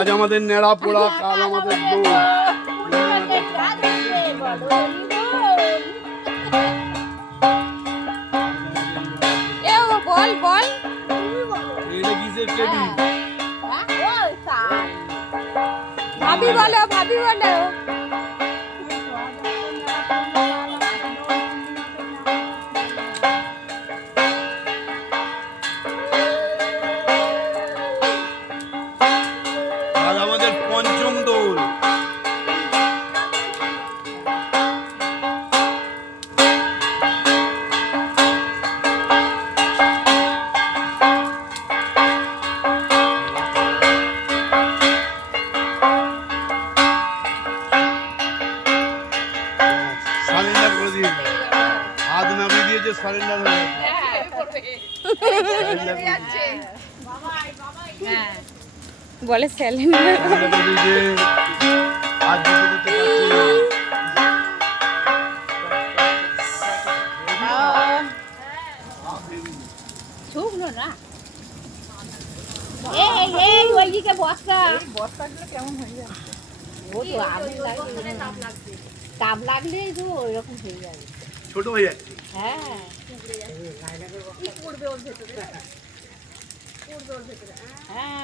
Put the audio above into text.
আজ আমাদের নেড়া পোড়া, কাল আমাদের দোল। বল বল এটা কিসের টেডি? ভাবি বলো, ভাবি বলো। আজ আমাদের পঞ্চম দোল। সারেন্ডার করে দিন, হাত নামিয়ে দিয়েছে, সারেন্ডার হয়ে গেছে। বলে স্যালেন্ডার। আজ যেতে করতে পারছি না। শুকনো না এই ওইদিকে বস্তাগুলো কেমন হয়ে যাচ্ছে? ও তো আগুন লাগছে, তাপ লাগলে তো ওইরকম হয়ে যাবে, ছোট হয়ে যাচ্ছে। হ্যাঁ। হ্যাঁ